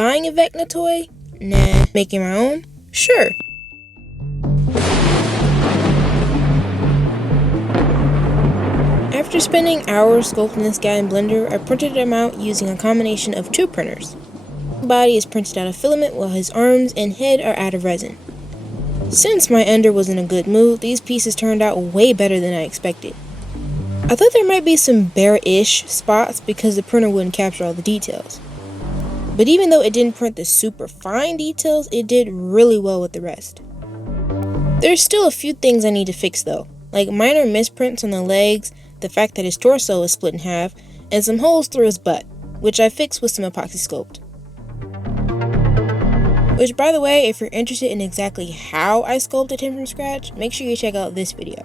buying a Vecna toy? Nah. Making my own? Sure. After spending hours sculpting this guy in Blender, I printed him out using a combination of two printers. His body is printed out of filament while his arms and head are out of resin. Since my ender was in a good mood, these pieces turned out way better than I expected. I thought there might be some bare-ish spots because the printer wouldn't capture all the details. But even though it didn't print the super fine details, it did really well with the rest. There's still a few things I need to fix though, like minor misprints on the legs, the fact that his torso is split in half, and some holes through his butt, which I fixed with some epoxy sculpt. Which, by the way, if you're interested in exactly how I sculpted him from scratch, make sure you check out this video.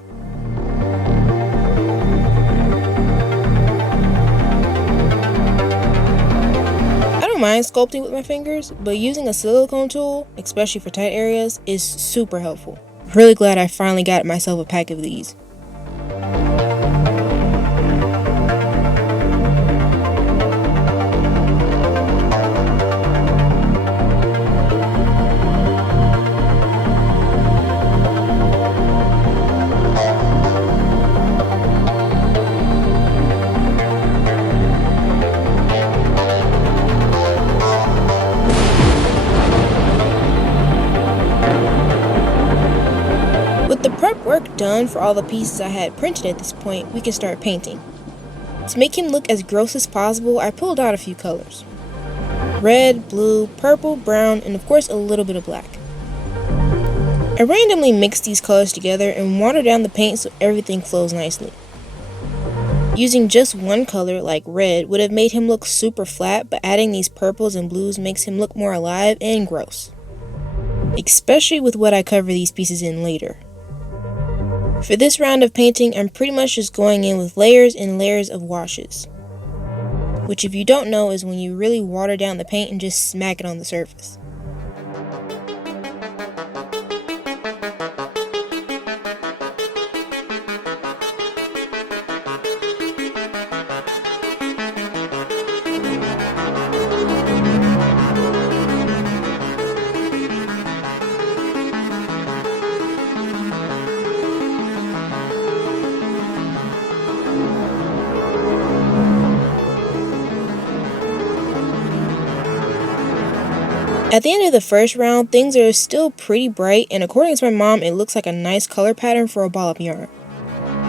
I don't mind sculpting with my fingers, but using a silicone tool, especially for tight areas, is super helpful. Really glad I finally got myself a pack of these. With the prep work done for all the pieces I had printed at this point, we can start painting. To make him look as gross as possible, I pulled out a few colors. Red, blue, purple, brown, and of course a little bit of black. I randomly mixed these colors together and watered down the paint so everything flows nicely. Using just one color, like red, would have made him look super flat, but adding these purples and blues makes him look more alive and gross. Especially with what I cover these pieces in later. For this round of painting, I'm pretty much just going in with layers and layers of washes. Which, if you don't know, is when you really water down the paint and just smack it on the surface. At the end of the first round, things are still pretty bright, and according to my mom, it looks like a nice color pattern for a ball of yarn.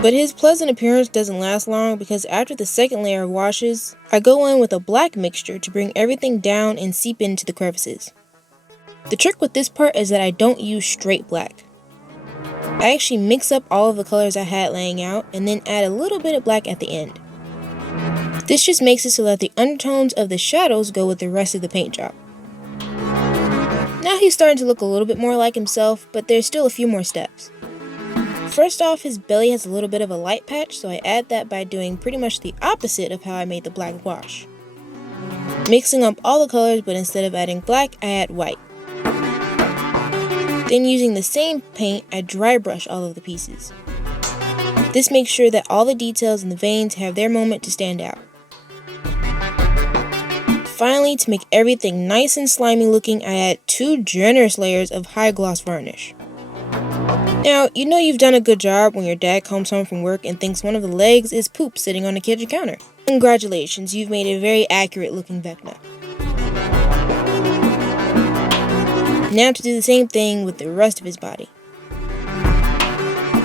But his pleasant appearance doesn't last long because after the second layer of washes, I go in with a black mixture to bring everything down and seep into the crevices. The trick with this part is that I don't use straight black. I actually mix up all of the colors I had laying out and then add a little bit of black at the end. This just makes it so that the undertones of the shadows go with the rest of the paint job. Now he's starting to look a little bit more like himself, but there's still a few more steps. First off, his belly has a little bit of a light patch, so I add that by doing pretty much the opposite of how I made the black wash. Mixing up all the colors, but instead of adding black, I add white. Then using the same paint, I dry brush all of the pieces. This makes sure that all the details in the veins have their moment to stand out. Finally, to make everything nice and slimy looking, I add 2 generous layers of high gloss varnish. Now, you know you've done a good job when your dad comes home from work and thinks one of the legs is poop sitting on the kitchen counter. Congratulations, you've made a very accurate looking Vecna. Now to do the same thing with the rest of his body.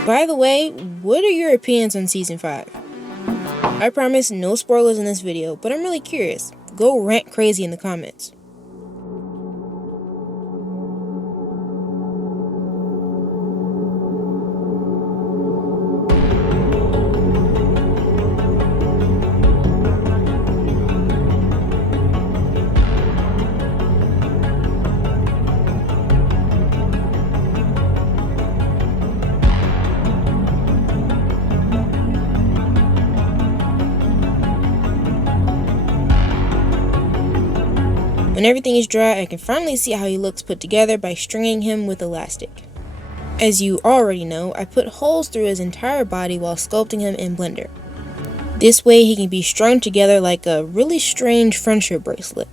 By the way, what are your opinions on Season 5? I promise no spoilers in this video, but I'm really curious. Go rant crazy in the comments. When everything is dry, I can finally see how he looks put together by stringing him with elastic. As you already know, I put holes through his entire body while sculpting him in Blender. This way he can be strung together like a really strange friendship bracelet.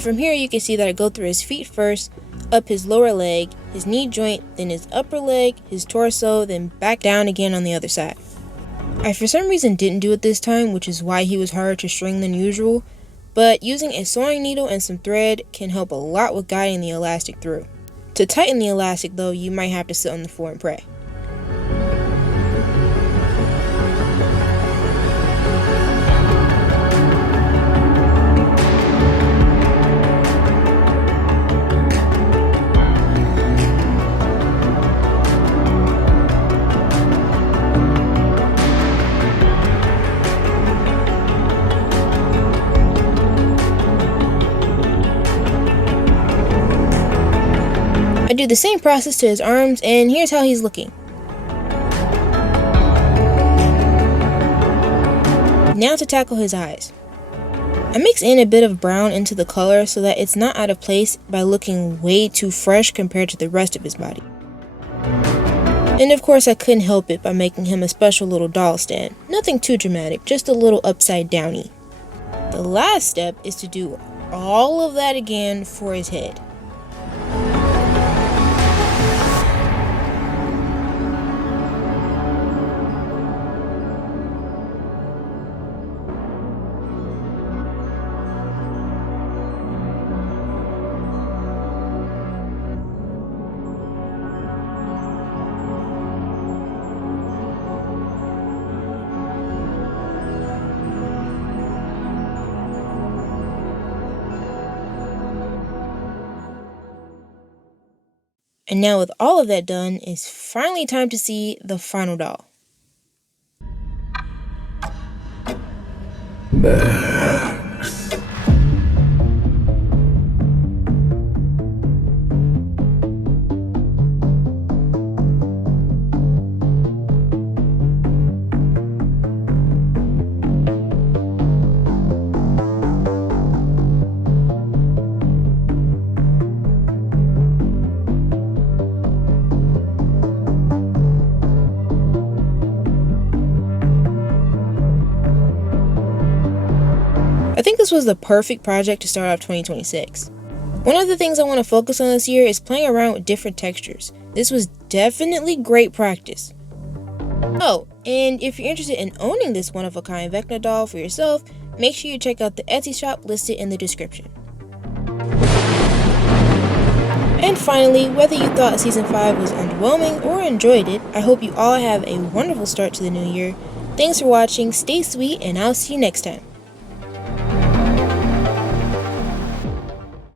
From here you can see that I go through his feet first, up his lower leg, his knee joint, then his upper leg, his torso, then back down again on the other side. I for some reason didn't do it this time, which is why he was harder to string than usual, but using a sewing needle and some thread can help a lot with guiding the elastic through. To tighten the elastic though, you might have to sit on the floor and pray. I do the same process to his arms, and here's how he's looking. Now to tackle his eyes. I mix in a bit of brown into the color so that it's not out of place by looking way too fresh compared to the rest of his body. And of course I couldn't help it by making him a special little doll stand. Nothing too dramatic, just a little upside downy. The last step is to do all of that again for his head. And now with all of that done, it's finally time to see the final doll. I think this was the perfect project to start off 2026. One of the things I want to focus on this year is playing around with different textures. This was definitely great practice. Oh, and if you're interested in owning this one-of-a-kind Vecna doll for yourself, make sure you check out the Etsy shop listed in the description. And finally, whether you thought Season 5 was underwhelming or enjoyed it, I hope you all have a wonderful start to the new year. Thanks for watching, stay sweet, and I'll see you next time.